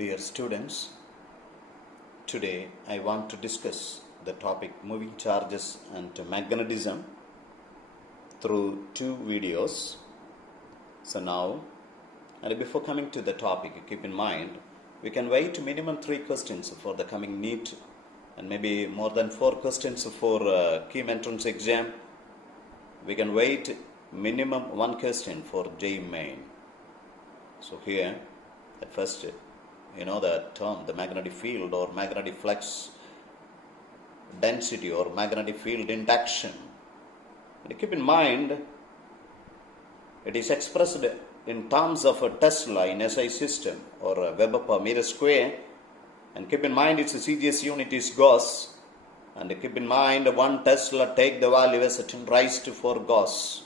Dear students, today I want to discuss the topic moving charges and magnetism through two videos. So now, and before coming to the topic, keep in mind, we can wait minimum 3 questions for the coming NEET and maybe more than 4 questions for key entrance exam. We can wait minimum 1 question for JEE Main. So here, at first, you know the term, the magnetic field or magnetic flux density or magnetic field induction. And keep in mind, it is expressed in terms of a Tesla in SI system or a Weber per meter square. And keep in mind, its CGS unit is Gauss. And keep in mind, 1 Tesla take the value as 10 raised to 4 Gauss.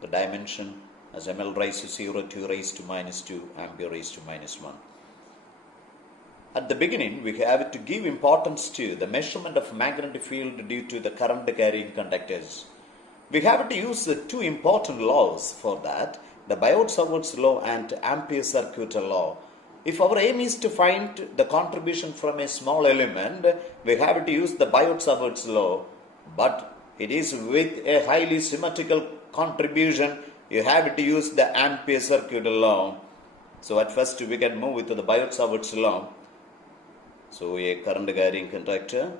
The dimension as ml raised to 0, 2 raised to minus 2, ampere raised to minus 1. At the beginning, we have to give importance to the measurement of magnetic field due to the current carrying conductors. We have to use the 2 important laws for that, the Biot-Savart Law and Ampere-Circuit Law. If our aim is to find the contribution from a small element, we have to use the Biot-Savart Law, but it is with a highly symmetrical contribution. You have to use the Ampere-Circuit Law. So at first we can move with the Biot-Savart Law. So a current carrying conductor,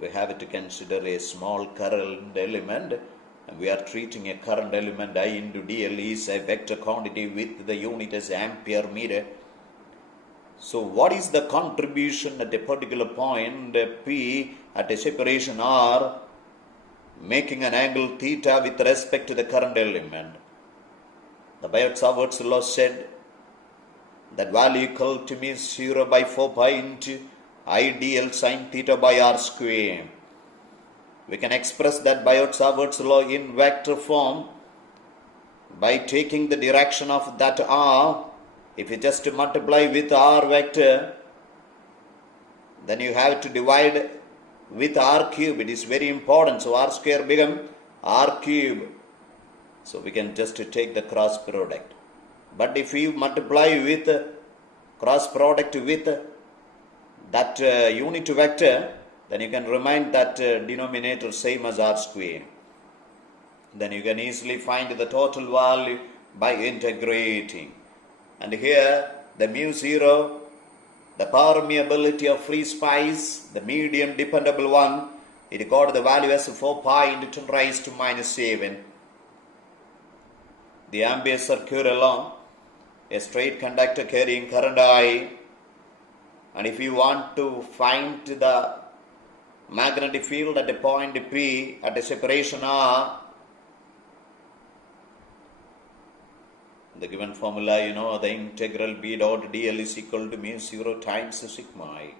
we have to consider a small current element. And we are treating a current element I into dl is a vector quantity with the unit as ampere meter. So what is the contribution at a particular point P at a separation R, making an angle theta with respect to the current element? The Biot-Savart Law said that value equal to means 0 by 4 pi into I dl sine theta by r square. We can express that Biot-Savart Law in vector form by taking the direction of that r. If you just multiply with r vector, then you have to divide with r cube. It is very important. So r square become r cube. So we can just take the cross product. But if you multiply with cross product with that unit vector, then you can remind that denominator same as r square. Then you can easily find the total value by integrating. And here the mu 0, the permeability of free space, the medium dependable one, it got the value as 4 pi into 10 raised to minus 7. The Ampere-Circuit Law, a straight conductor carrying current I, and if you want to find the magnetic field at a point P at a separation R, the given formula, you know, the integral B dot dl is equal to mu 0 times sigma I.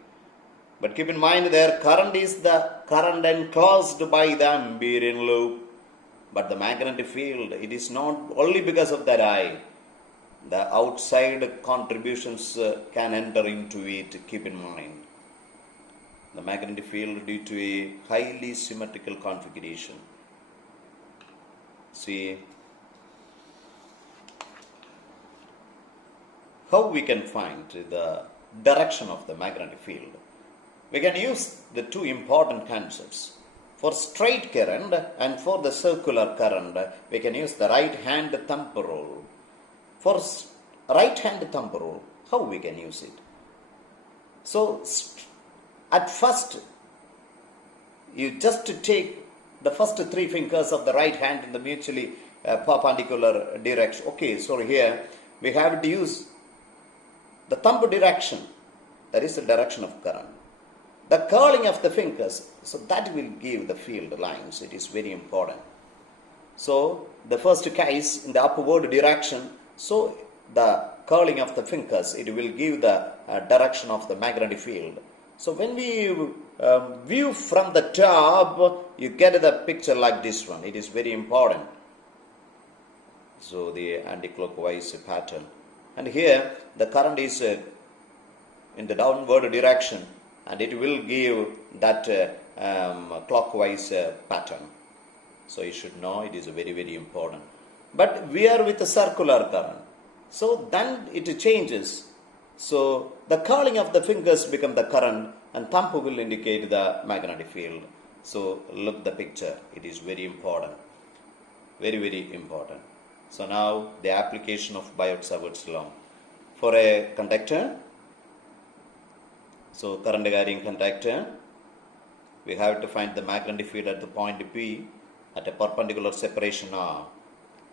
But keep in mind their current is the current enclosed by the Amperian loop. But the magnetic field, it is not only because of that I. The outside contributions can enter into it, keep in mind. The magnetic field due to a highly symmetrical configuration. See how we can find the direction of the magnetic field. We can use the 2 important concepts. For straight current and for the circular current, we can use the right hand thumb rule. For right hand thumb rule, how we can use it? So at first, you just take the first 3 fingers of the right hand in the mutually perpendicular direction. Okay, so here we have to use the thumb direction. That is the direction of current. The curling of the fingers, so that will give the field lines. It is very important. So the first case in the upward direction, so the curling of the fingers, it will give the direction of the magnetic field. So when we view from the top, you get the picture like this one. It is very important. So the anti-clockwise pattern. And here the current is in the downward direction, and it will give that clockwise pattern. So you should know it is very, very important. But we are with a circular current. So then it changes. So the curling of the fingers become the current and thumb will indicate the magnetic field. So look the picture. It is very important. Very, very important. So now the application of Biot-Savart Law. For a conductor, so current carrying conductor, we have to find the magnetic field at the point P at a perpendicular separation R.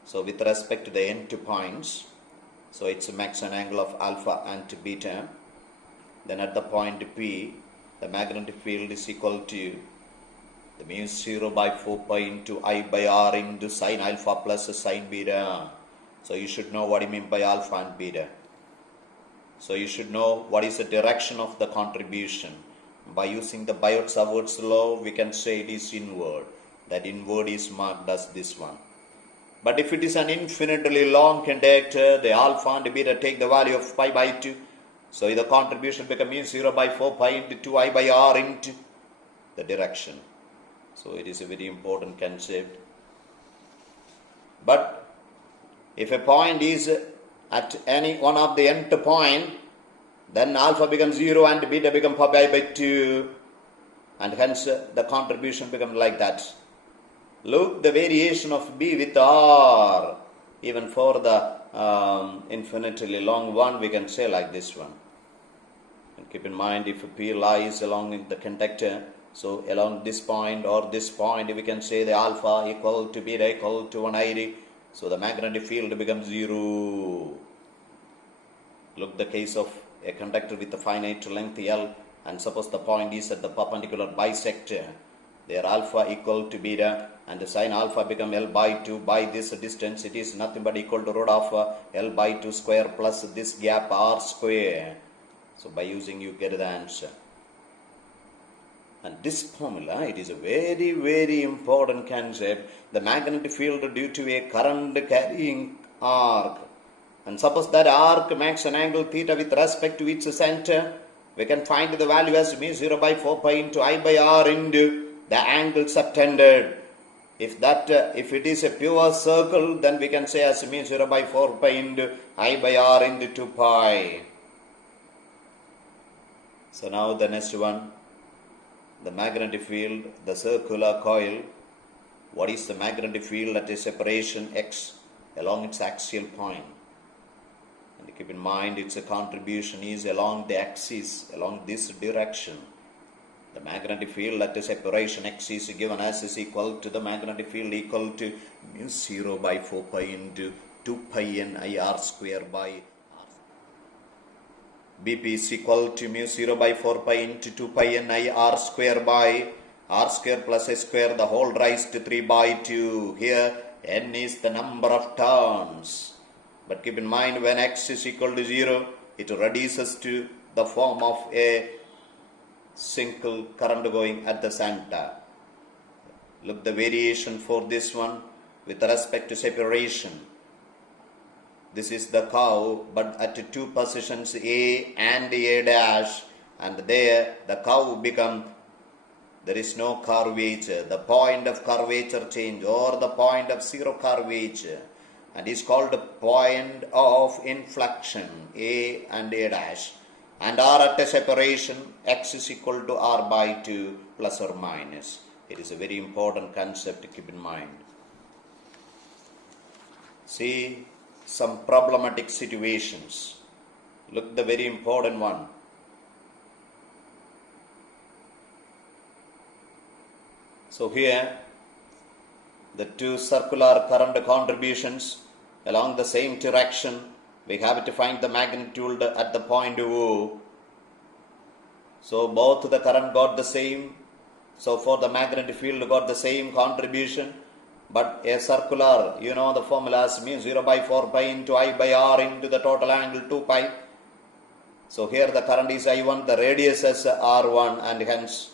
So with respect to the end two points, so it's a maximum angle of alpha and beta. Then at the point P, the magnetic field is equal to the mu 0 by 4 pi into I by R into sine alpha plus sine beta. So you should know what I mean by alpha and beta. So you should know what is the direction of the contribution. By using the Biot-Savart law, we can say it is inward. That inward is marked as this one. But if it is an infinitely long conductor, the alpha and beta take the value of pi by 2. So the contribution becomes mu 0 by 4 pi into 2I by R into the direction. So it is a very important concept. But if a point is at any one of the nth point, then alpha becomes 0 and beta becomes pi by 2, and hence the contribution becomes like that. Look the variation of B with R. Even for the infinitely long one, we can say like this one. And keep in mind, if P lies along the conductor, so along this point or this point, we can say the alpha equal to beta equal to 180. So the magnetic field becomes 0. Look the case of a conductor with a finite length L, and suppose the point is at the perpendicular bisector. Their alpha equal to beta, and the sine alpha become L by 2. By this distance, it is nothing but equal to root of L by 2 square plus this gap R square. So by using, you get the answer. And this formula, it is a very, very important concept. The magnetic field due to a current carrying arc. And suppose that arc makes an angle theta with respect to its center, we can find the value as mu 0 by 4 pi into I by R into the angle subtended. If it is a pure circle, then we can say as mu 0 by 4 pi into I by R into 2 pi. So now the next one, the magnetic field, the circular coil. What is the magnetic field at a separation x along its axial point? And keep in mind, its contribution is along the axis, along this direction. The magnetic field at a separation x is given as is equal to the magnetic field equal to mu 0 by 4 pi into 2 pi n I R square by R. BP is equal to mu 0 by 4 pi into 2 pi n I R square by R square plus S square, the whole raised to 3 by 2. Here n is the number of turns. But keep in mind, when x is equal to 0, it reduces to the form of a single current going at the center. Look the variation for this one with respect to separation. This is the curve, but at two positions A and A dash, and there the curve become, there is no curvature. The point of curvature change or the point of zero curvature, and is called the point of inflection, A and A dash, and are at a separation x is equal to R by 2 plus or minus. It is a very important concept to keep in mind. See some problematic situations. Look the very important one. So here the two circular current contributions along the same direction, we have to find the magnitude at the point O. So both the current got the same. So for the magnetic field got the same contribution. But a circular, you know the formula is mu 0 by 4 pi into I by R into the total angle 2 pi. So here the current is I1, the radius is R1, and hence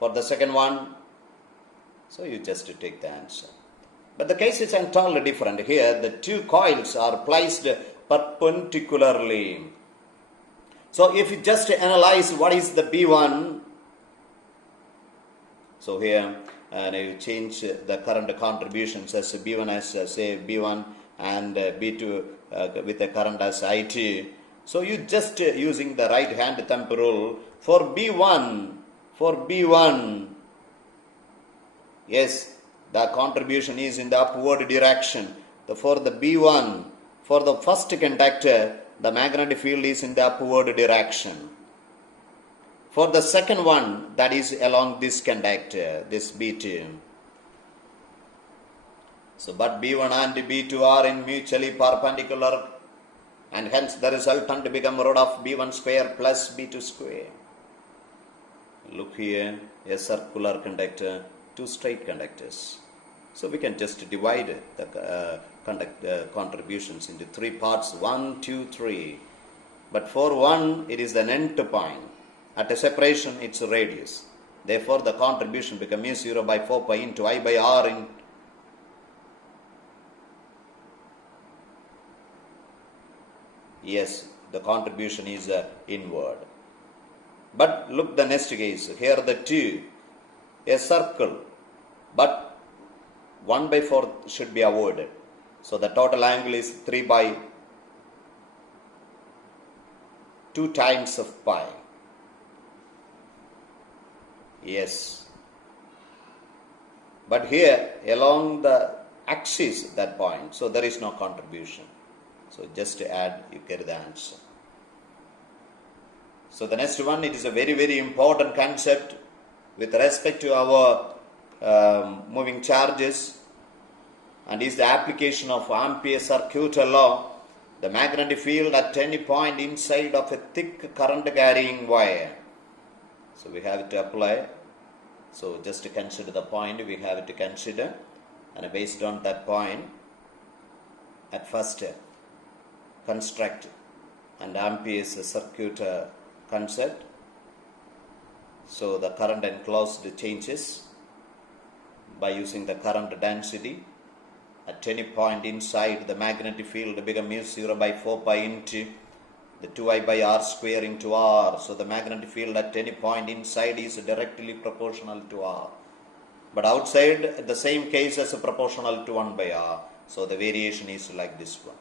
for the second one, so you just take the answer. But the case is entirely different. Here the two coils are placed perpendicularly. So if you just analyze what is the B1, so here you change the current contributions as B1 as say B1 and B2 with the current as I2, So you just using the right hand thumb rule for B1, yes, the contribution is in the upward direction. For the B1, for the first conductor, the magnetic field is in the upward direction. For the second one, that is along this conductor, this B2. So, but B1 and B2 are in mutually perpendicular, and hence the resultant become root of B1 square plus B2 square. Look here, a circular conductor, two straight conductors. So we can just divide the contributions into three parts, 1, 2, 3. But for one, it is an end point. At a separation, it's a radius. Therefore, the contribution becomes mu 0 by 4 pi into I by R in yes, the contribution is inward. But look the next case. Here the two, a circle, but 1 by 4 should be avoided. So the total angle is 3 by 2 times of pi. Yes. But here along the axis that point, so there is no contribution. So just to add, you get the answer. So the next one, it is a very, very important concept with respect to our moving charges, and is the application of Ampere-Circuit law. The magnetic field at any point inside of a thick current carrying wire. So we have to apply. So just to consider the point, we have to consider, and based on that point, at first construct and Ampere's circuit concept. So the current enclosed changes by using the current density. At any point inside, the magnetic field becomes mu 0 by 4 pi into the 2I by R square into R. So the magnetic field at any point inside is directly proportional to R. But outside, the same case is proportional to 1 by R. So the variation is like this one.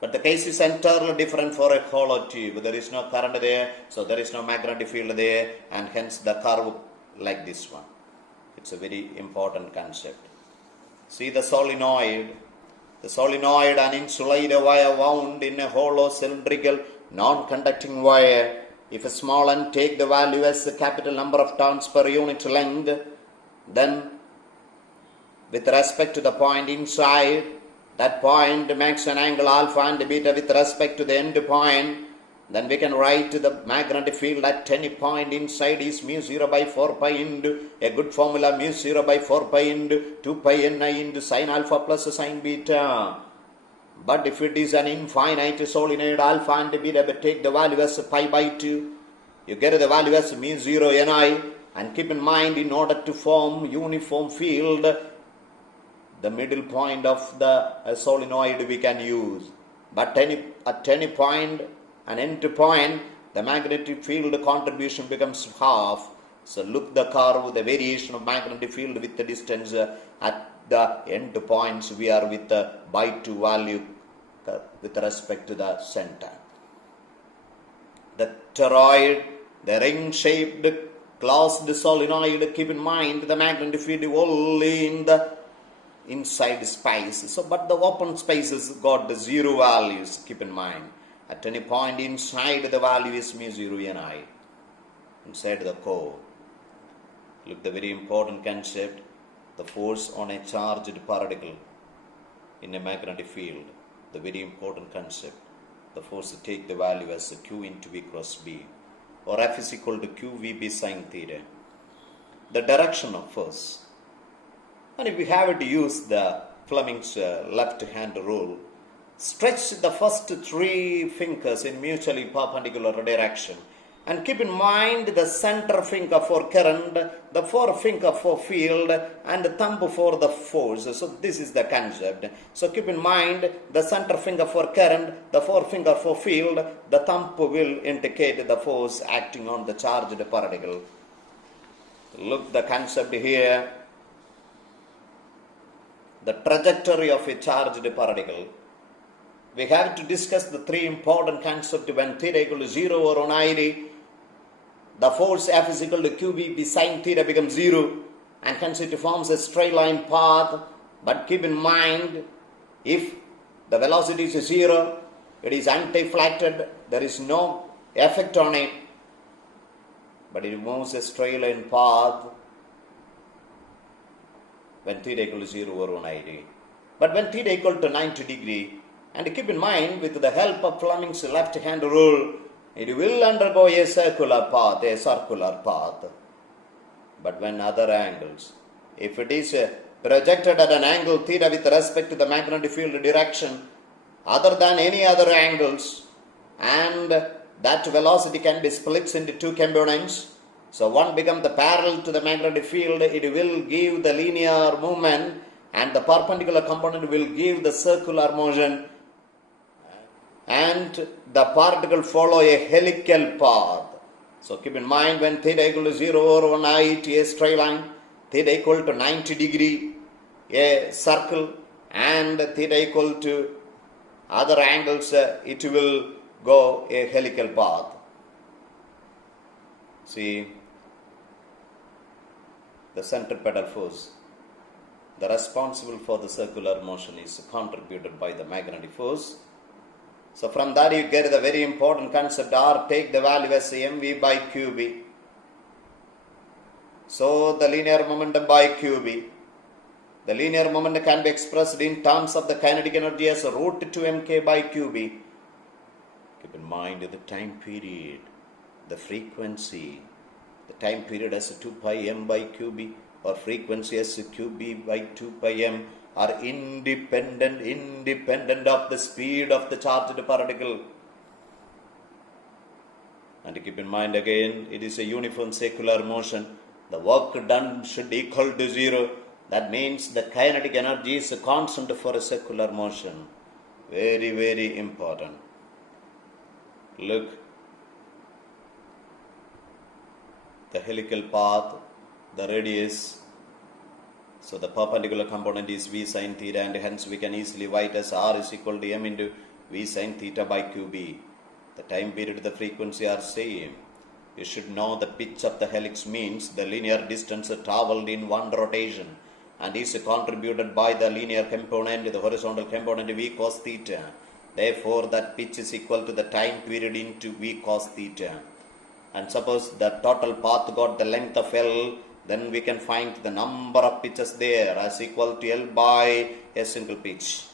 But the case is entirely different for a hollow tube. There is no current there, so there is no magnetic field there, and hence the curve like this one. It's a very important concept. See the solenoid. The solenoid, an insulated wire wound in a hollow cylindrical non-conducting wire. If a small n take the value as a capital number of turns per unit length, then with respect to the point inside, that point makes an angle alpha and beta with respect to the end point, then we can write the magnetic field at any point inside is mu 0 by 4 pi into a good formula, mu 0 by 4 pi into 2 pi ni into sin alpha plus sin beta. But if it is an infinite solenoid, alpha and beta, but take the value as pi by 2, you get the value as mu 0 ni, and keep in mind, in order to form uniform field, the middle point of the solenoid we can use. But at any point, an end point, the magnetic field contribution becomes half. So look the curve, the variation of magnetic field with the distance at the end points, we are with the by 2 value with respect to the center. The toroid, the ring-shaped closed solenoid, keep in mind the magnetic field only in the inside space. So, but the open spaces got the zero values, keep in mind. At any point inside, the value is mu 0 ni, inside the core. Look, the very important concept, the force on a charged particle in a magnetic field. The very important concept, the force to take the value as Q into V cross B, or F is equal to QVB sin theta. The direction of force. And if we have to use the Fleming's left hand rule, stretch the first 3 fingers in mutually perpendicular direction, and keep in mind the center finger for current, the forefinger for field, and the thumb for the force. So this is the concept. So keep in mind the center finger for current, the forefinger for field, the thumb will indicate the force acting on the charged particle. Look the concept here. The trajectory of a charged particle we have to discuss the three important concepts when theta equal to 0 or 180. The force F is equal to QB sine theta becomes 0, and hence it forms a straight line path. But keep in mind, if the velocity is 0, it is anti-flatted, there is no effect on it, but it moves a straight line path when theta equal to 0 or 180. But when theta equal to 90 degree, and keep in mind, with the help of Fleming's left hand rule, it will undergo a circular path. But when other angles, if it is projected at an angle theta with respect to the magnetic field direction other than any other angles, and that velocity can be split into two components, so one becomes the parallel to the magnetic field, it will give the linear movement, and the perpendicular component will give the circular motion, and the particle follow a helical path. So keep in mind, when theta equal to 0 or 180, a straight line, theta equal to 90 degree, a circle, and theta equal to other angles, it will go a helical path. See, the centripetal force, the responsible for the circular motion, is contributed by the magnetic force. So from that you get the very important concept, or take the value as mv by qb. So the linear momentum by qb. The linear momentum can be expressed in terms of the kinetic energy as root 2 mk by qb. Keep in mind the time period, the frequency, the time period as 2 pi m by qb, or frequency as qb by 2 pi m, are independent of the speed of the charged particle. And keep in mind again, it is a uniform circular motion. The work done should equal to 0. That means the kinetic energy is a constant for a circular motion. Very, very important. Look, the helical path, the radius. So the perpendicular component is v sine theta, and hence we can easily write as r is equal to m into v sine theta by qb. The time period, the frequency are same. You should know the pitch of the helix means the linear distance traveled in one rotation, and is contributed by the linear component, the horizontal component v cos theta. Therefore, that pitch is equal to the time period into v cos theta. And suppose the total path got the length of L, then we can find the number of pitches there as equal to L by a single pitch.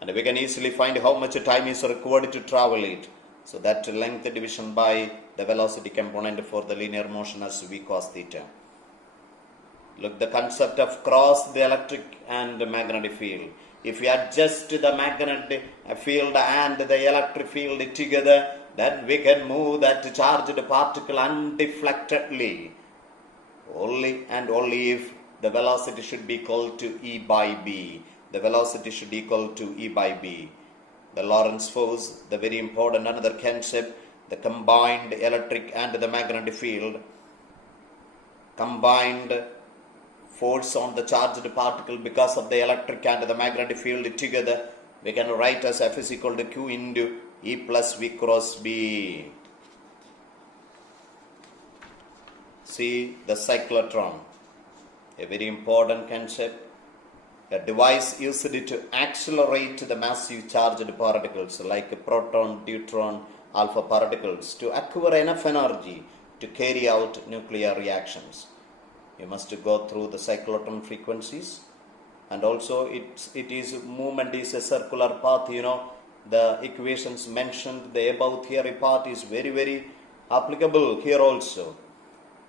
And we can easily find how much time is required to travel it. So that length division by the velocity component for the linear motion as v cos theta. Look, the concept of cross the electric and the magnetic field. If we adjust the magnetic field and the electric field together, then we can move that charged particle undeflectedly. Only and only if the velocity should be equal to E by B. The velocity should equal to E by B. The Lorentz Force, the very important another concept, the combined electric and the magnetic field. Combined force on the charged particle because of the electric and the magnetic field together, we can write as F is equal to Q into E plus V cross B. See the cyclotron, a very important concept, a device used to accelerate the massive charged particles like proton, deuteron, alpha particles to acquire enough energy to carry out nuclear reactions. You must go through the cyclotron frequencies, and also it is movement is a circular path. You know, the equations mentioned, the above theory part is very, very applicable here also.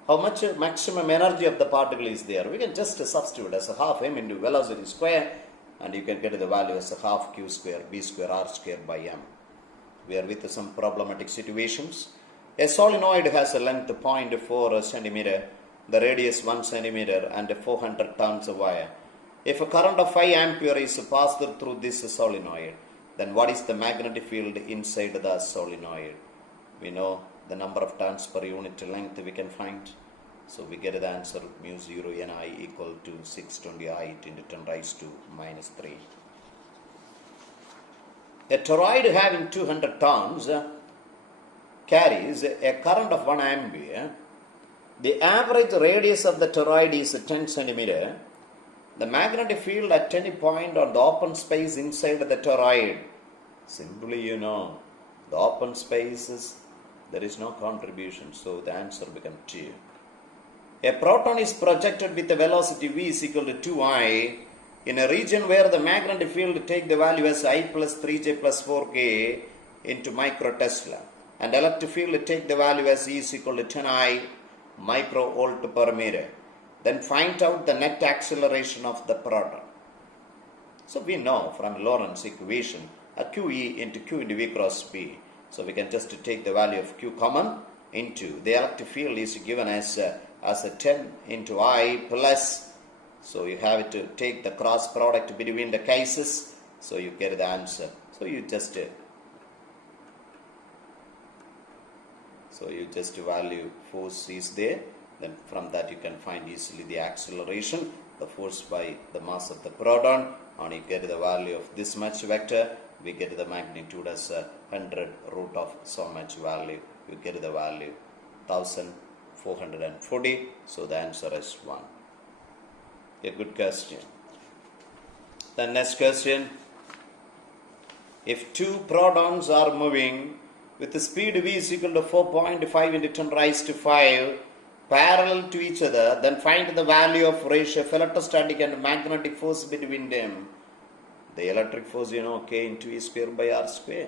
How much maximum energy of the particle is there? We can just substitute as a half m into velocity square, and you can get the value as a half q square b square r square by m. We are with some problematic situations. A solenoid has a length 0.4 centimeter, the radius 1 centimeter, and 400 turns of wire. If a current of 5 ampere is passed through this solenoid, then what is the magnetic field inside the solenoid? We know the number of turns per unit length we can find. So we get the answer mu 0 Ni equal to 628 into 10 raised to minus 3. A toroid having 200 turns carries a current of 1 ampere. The average radius of the toroid is 10 centimeter. The magnetic field at any point on the open space inside the toroid. Simply the open spaces, there is no contribution, so the answer becomes 2. A proton is projected with a velocity v is equal to 2I in a region where the magnetic field take the value as I plus 3j plus 4k into microtesla, and electric field take the value as E is equal to 10I microvolt per meter. Then find out the net acceleration of the proton. So we know from Lorentz equation a QE into Q into V cross B. So we can just take the value of Q common into the electric field is given as a 10 into I plus. So you have to take the cross product between the cases. So you get the answer. So you just value force is there. Then from that you can find easily the acceleration, the force by the mass of the proton, and you get the value of this much vector. We get the magnitude as 100 root of so much value. You get the value 1440. So the answer is 1. A good question. The next question. If two protons are moving with the speed v is equal to 4.5 into 10 raised to 5 parallel to each other, then find the value of ratio of electrostatic and magnetic force between them. The electric force, K into E square by R square.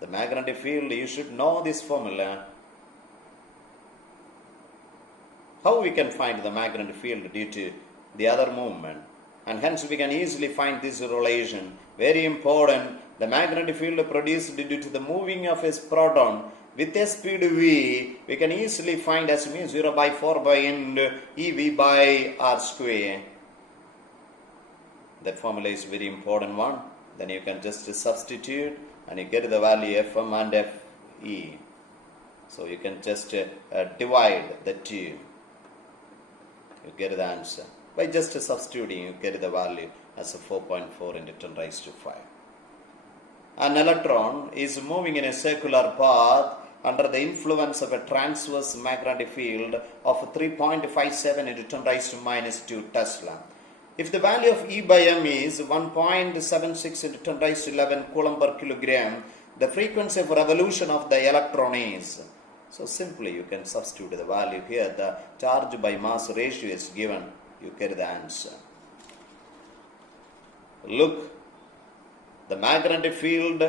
The magnetic field, you should know this formula. How we can find the magnetic field due to the other movement? And hence we can easily find this relation. Very important. The magnetic field produced due to the moving of a proton with a speed v, we can easily find as mu 0 by 4 by n ev by r square. That formula is very important one. Then you can just substitute and you get the value Fm and Fe. So you can just divide the two. You get the answer. By just substituting, you get the value as a 4.4 into 10 raised to 5. An electron is moving in a circular path under the influence of a transverse magnetic field of 3.57 into 10 raised to minus 2 Tesla. If the value of E by m is 1.76 into 10 raised to 11 coulomb per kilogram, the frequency of revolution of the electron is. So simply you can substitute the value here. The charge by mass ratio is given. You get the answer. Look, the magnetic field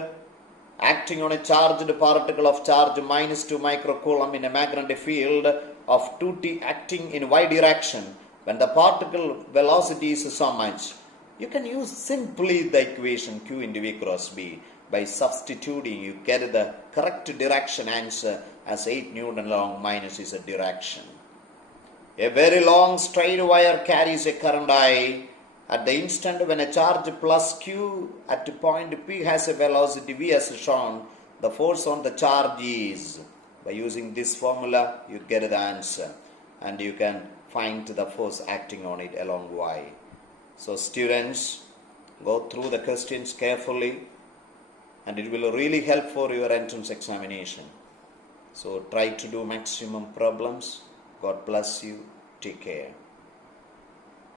acting on a charged particle of charge minus 2 microcoulomb in a magnetic field of 2t acting in y direction. When the particle velocity is so much, you can use simply the equation Q into V cross B. By substituting, you get the correct direction answer as 8 Newton long minus is a direction. A very long straight wire carries a current I. At the instant when a charge plus Q at point P has a velocity V as shown, the force on the charge is. By using this formula, you get the answer. And you can find the force acting on it along Y. So students, go through the questions carefully and it will really help for your entrance examination. So try to do maximum problems. God bless you. Take care.